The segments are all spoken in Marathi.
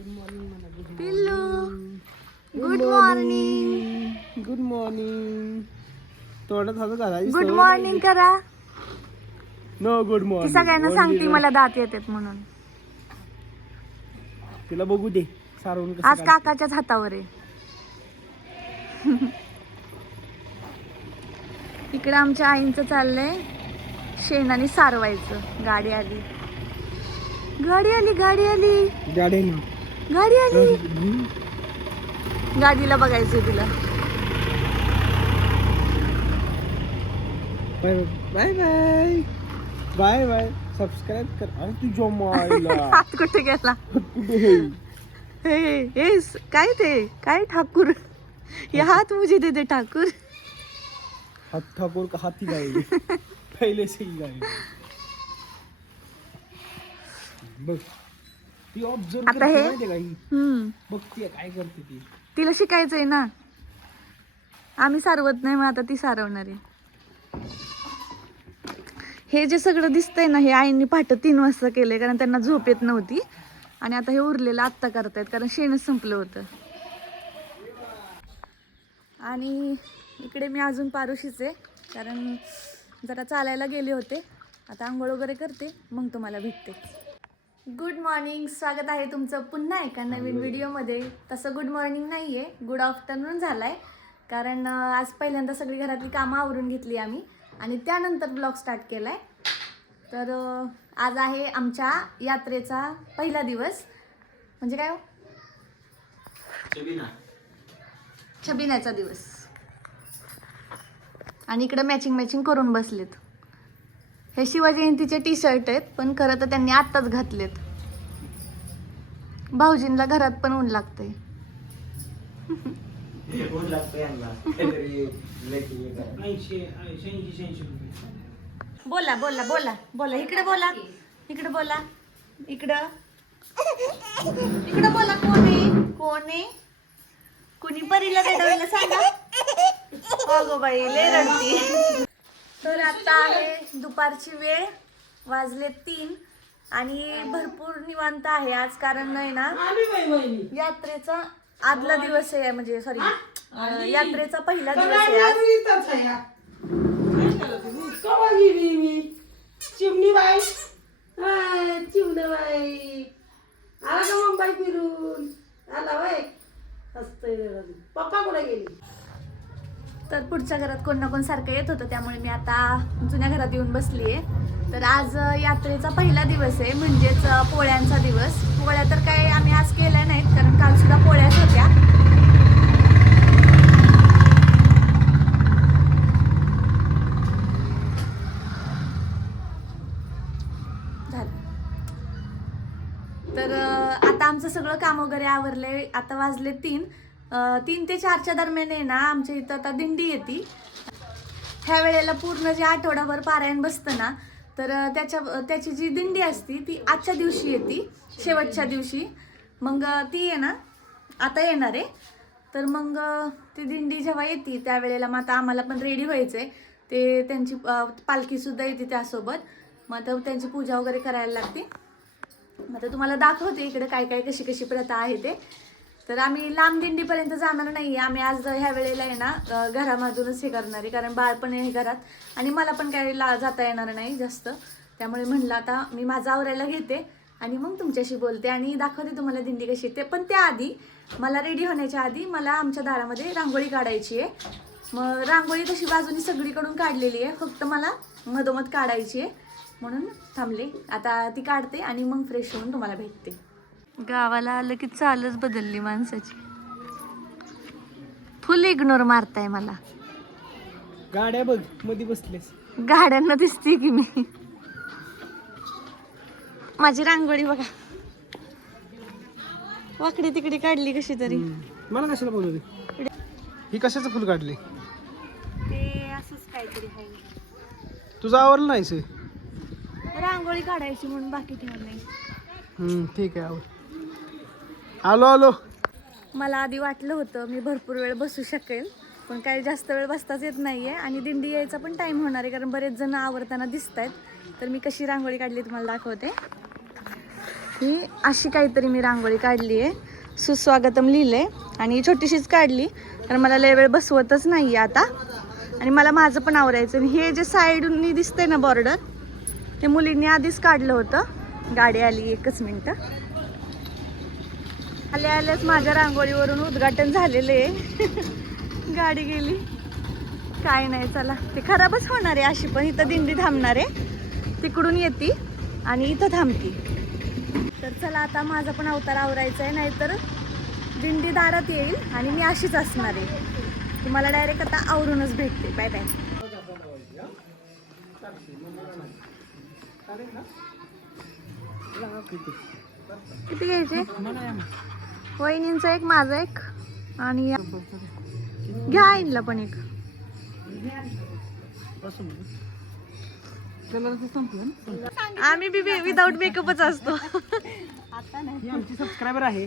पिल्लू गुड मॉर्निंग गुड मॉर्निंग तोंडात हात घालायची गुड मॉर्निंग करा. नो गुड ती मॉर्निंग सगळ्यांना सांगते मला दात येतात म्हणून. तिला बघू दे. सारवून कसं आज. काकाच्याच हातावर आहे. इकडे आमच्या आईंचं चाललंय. शेणाने सारवायचं. गाडी आली. गाडी आली गाडी आली. गाडी आहे ना. गाडी आली. गाडीला बघायचं तिला bye bye bye bye subscribe कर अरे तुझ्या मायला हात कुठे गेला हे? हे काय ते? काय ठाकूर? हे हात मुझे दे दे ठाकूर। हात ठाकूर का हाती गाडी पहिले से ही गाडी बघ ती ऑब्झर्व आता हे? हम्म. काय करते ती. तिला शिकायचंय ना. आम्ही सारवत नाही मग आता ती सारवणार आहे. हे जे सगळं दिसतंय ना हे आईंनी पहाटे तीन वाजता केलंय कारण त्यांना झोप येत नव्हती. आणि आता हे उरलेलं आत्ता करतायत कारण शेणच संपलं होतं. आणि इकडे मी अजून पारुशीच आहे कारण जरा चालायला गेले होते. आता आंघोळ वगैरे करते मग तुम्हाला भेटते. गुड मॉर्निंग स्वागत आहे तुमचं पुन्हा एका नवीन व्हिडिओमध्ये. तसं गुड मॉर्निंग नाही आहे गुड आफ्टरनून झालं आहे कारण आज पहिल्यांदा सगळी घरातली कामं आवरून घेतली आम्ही. आणि त्यानंतर ब्लॉग स्टार्ट केला आहे तर आज आहे आमच्या यात्रेचा पहिला दिवस. म्हणजे काय हो? छबिनाचा दिवस. आणि इकडे मॅचिंग मॅचिंग करून बसलेत. हे शिवजयंतीचे टी शर्ट आहेत पण खरं तर त्यांनी आत्ताच घातलेत. भाऊजींना घरात पण ऊन लागतंय. बोला बोला बोला बोला. इकडे बोला. इकडे बोला. इकडं. इकडे बोला कोण? आहे कोण? आहे कुणी परीला रडवायला सांगा? अगो बाई लय रडती. तर आता आहे दुपारची वेळ वाजले तीन आणि भरपूर निवांत आहे आज कारण नाही ना यात्रेचा आदला दिवस आहे म्हणजे सॉरी यात्रेचा पहिला दिवस आहे आज. चिमणी बाई चिमणी बाई आला का मुंबई फिरून? आला हसतोय जरा. पप्पा कुठे गेली? तर पुढच्या घरात कोण ना कोण सारखं येत होतं त्यामुळे मी आता जुन्या घरात येऊन बसली आहे तर आज यात्रेचा पहिला दिवस आहे म्हणजेच पोळ्यांचा दिवस. पोळ्या तर काय आम्ही आज केल्या नाहीत कारण काल सुद्धा पोळ्याच होत्या. झालं. तर आता आमचं सगळं काम वगैरे आवरलंय. आता वाजले तीन. तीन ते चारच्या दरम्यान आहे ना आमच्या इथं आता दिंडी येते. ह्या वेळेला पूर्ण जे आठवडाभर पारायण बसतं ना तर त्याच्या त्याची जी दिंडी असती ती आजच्या दिवशी येते शेवटच्या दिवशी. मग ती आहे ना आता येणार आहे. तर मग ती दिंडी जेव्हा येते त्यावेळेला मग आता आम्हाला पण रेडी व्हायचं आहे ते त्यांची पालखीसुद्धा येते त्यासोबत. मग आता त्यांची पूजा वगैरे करायला लागते. मग आता तुम्हाला दाखवते इकडे काय काय कशी कशी प्रथा आहे ते. तर आम्ही लांब दिंडीपर्यंत जाणार नाही आम्ही आज ह्या वेळेला आहे ना घरामधूनच हे करणार आहे. कारण बाळ पण आहे घरात. आणि मला पण काही ला जाता येणार नाही जास्त. त्यामुळे म्हणलं आता मी माझा आवरायला घेते आणि मग तुमच्याशी बोलते. आणि दाखवते तुम्हाला दिंडी कशी येते पण त्याआधी मला रेडी होण्याच्या आधी मला आमच्या दारामध्ये रांगोळी काढायची आहे. मग रांगोळी तशी बाजूनी सगळीकडून काढलेली आहे. फक्त मला मधोमध काढायची आहे. म्हणून थांबले. आता ती काढते आणि मग फ्रेश होऊन तुम्हाला भेटते. गावाला आलं की चालच बदलली माणसाची. फुल इग्नोर मारताय मला. गाड्या बघमध्ये बसलेस. गाड्यांना दिसते की मी. माझी रांगोळी बघा. वाकडी तिकडी काढली कशी तरी. मला कशाला बोलवते ही कशाचं फुल काढली? ते असंच काहीतरी आहे. तुझं आवडलं नाही रांगोळी काढायची म्हणून बाकी ठेवलं नाही हम्म, ठीक आहे आवड आलो आलो. मला आधी वाटलं होतं मी भरपूर वेळ बसू शकेल पण काही जास्त वेळ बसताच येत नाही आहे आणि दिंडी यायचा पण टाईम होणार आहे कारण बरेच जण आवरताना दिसत आहेत तर मी कशी रांगोळी काढली तुम्हाला दाखवते. ही अशी काहीतरी मी रांगोळी काढली आहे सुस्वागतम लिहिलं आहे आणि छोटीशीच काढली कारण मला लय वेळ बसवतच नाही आहे आता. आणि मला माझं पण आवरायचं आणि हे जे साईडनी दिसतंय ना बॉर्डर ते मुलींनी आधीच काढलं होतं. गाडी आली एकच मिनटं. आल्या आल्याच माझ्या रांगोळीवरून उद्घाटन झालेलं आहे. गाडी गेली. काय नाही चला. ते खराबच होणार आहे अशी पण इथं दिंडी थांबणार आहे. तिकडून येते आणि इथं थांबती. तर चला आता माझा पण अवतार आवरायचा आहे नाहीतर दिंडी दारात येईल आणि मी अशीच असणार आहे. तुम्हाला डायरेक्ट आता आवरूनच भेटते. बाय बाय किती घ्यायचे? वहिनींचा एक माझा एक. आणि घ्या आईनला पण एक. आम्ही बी विदाऊट मेकअपच असतो. आमची सबस्क्रायबर आहे?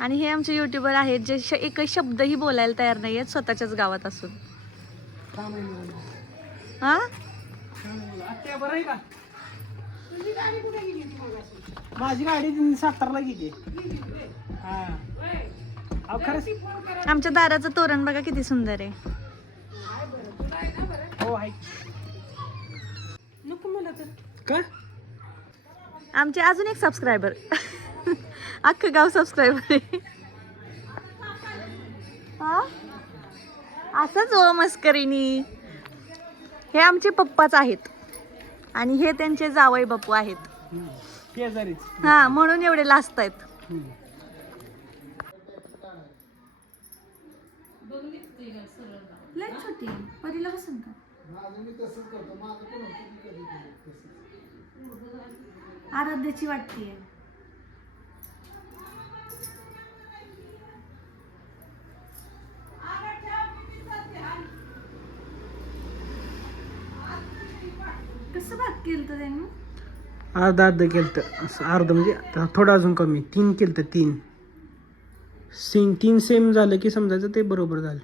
आणि हे आमचे युट्यूबर आहेत जे एकही शब्दही बोलायला तयार नाही आहेत स्वतःच्याच गावात असून. हा? माझी गाडी सातारला गेली. हा. अहो खरंच आमच्या दाराचं तोरण बघा किती सुंदर आहे. हो आहे. नको मला तर. का? आमचे अजून एक सबस्क्रायबर अख्खं गाव सबस्क्रायबर आहे. हा? असंच ओ मस्करीनी. हे आमचे पप्पाच आहेत. आणि हे त्यांचे जावई बापू आहेत. हम्म. हा म्हणून एवढे लाजत आहेत. छोटी परीला बसून का आराध्याची वाटतीये कसं भाग केलं त्यांनी? अर्धा अर्ध केलं असं अर्धं म्हणजे थोडं अजून कमी. तीन केलं तीन. सेम तीन सेम झालं की समजायचं ते बरोबर झालं.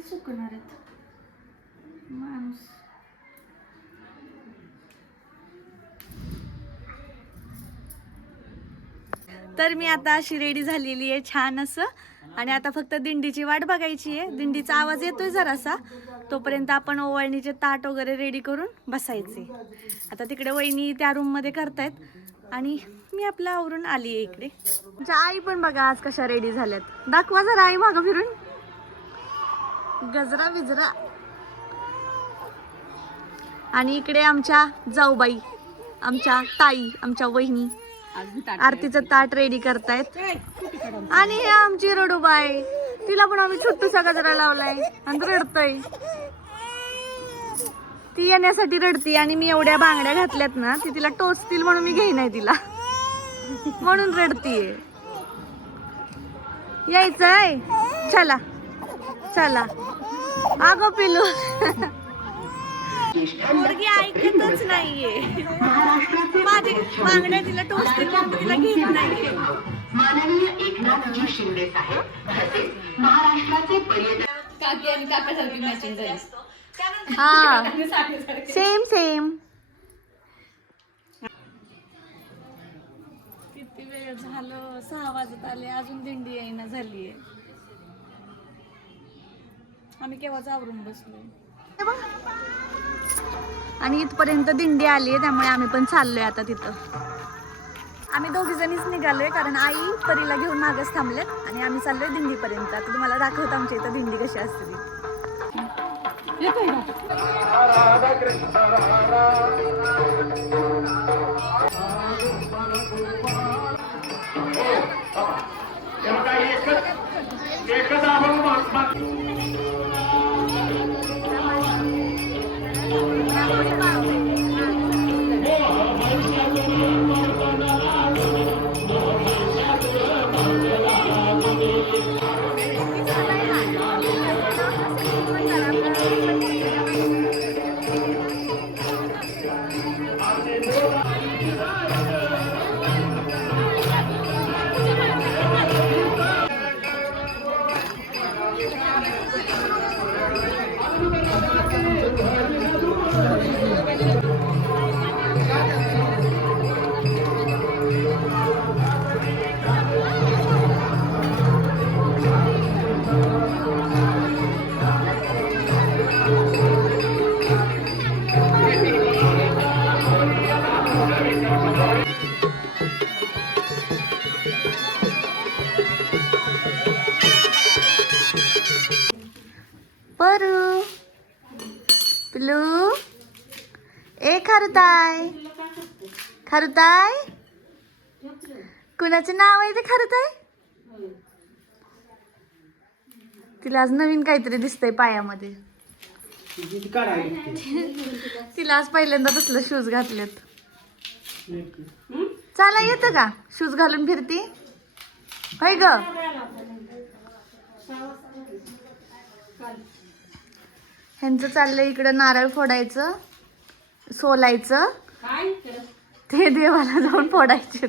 चुकणार आहेत. माणूस. तर मी आता अशी रेडी झालेली आहे छान असं. आणि आता फक्त दिंडीची वाट बघायची आहे. दिंडीचा आवाज येतोय जरासा. तोपर्यंत आपण ओवाळणीचे ताट वगैरे रेडी करून बसायचे. आता तिकडे वहिनी त्या रूममध्ये करतायत. आणि मी आपल्या आवरून आली आहे इकडे. तुमच्या आई पण बघा आज कशा रेडी झाल्यात. दाखवा जरा आई मागं फिरून. गजरा बिजरा. आणि इकडे आमच्या जाऊबाई आमच्या ताई आमच्या वहिनी. आरतीचं ताट रेडी करतायत. आणि हे आमची रडूबाई. तिला पण आम्ही छोटूसा गजरा लावलाय. आणि रडतय. ती येण्यासाठी रडती आणि मी एवढ्या बांगड्या घातल्यात ना ती तिला टोचतील म्हणून मी घेईनाय तिला. म्हणून रडतीये. यायचंय? चला. चला. अगं पिलू. मुलगी ऐकतच नाहीये. माझे मागण्या तिला तिला घेत नाहीये. माननीय एकनाथजी शिंदे साहेब तसेच महाराष्ट्राचे पर्यटन हा. सेम सेम किती वेळ झालं? सहा वाजत आले. अजून दिंडी येईना झालीये. आम्ही केव्हाच आवरून बसलोय? आणि इथपर्यंत दिंडी आली आहे त्यामुळे आम्ही पण चाललोय आता तिथं. आम्ही दोघीजणीच निघालोय कारण आई परीला घेऊन मागच थांबलेत आणि आम्ही चाललोय दिंडीपर्यंत. आता तुम्हाला दाखवतो आमच्या इथं दिंडी कशी असते ती. एकच आपण खारुताय कुणाचं नाव आहे ते खारुताय तिला आज नवीन काहीतरी दिसतंय पायामध्ये. तिला आज पहिल्यांदा तसलं शूज घातलेत. चाला येतं का? शूज घालून फिरती? होय ग? ह्यांचं चाललंय इकडं नारळ फोडायचं सोलायचं. ते देवाला जाऊन फोडायचे.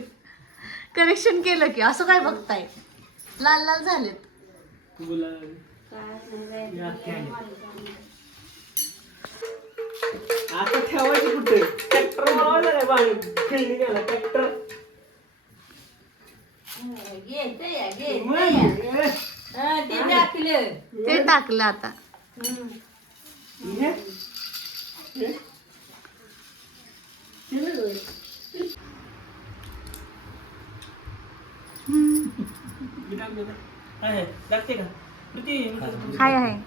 करेक्शन केलं की असं काय बघताय? लाल लाल झालेत. आता ठेवायची कुठे? ट्रॅक्टर मावायला काय बाहेर. खेळणी घ्यायला ट्रॅक्टर ते टाकलं. ते टाकलं आता. लागते का किती हाय हाय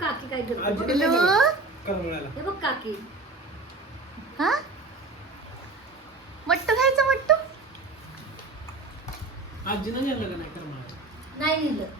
काकी काय करमळाला काकी. हा? मट्टू खायचं मट्टू? नाही नाही नेलं.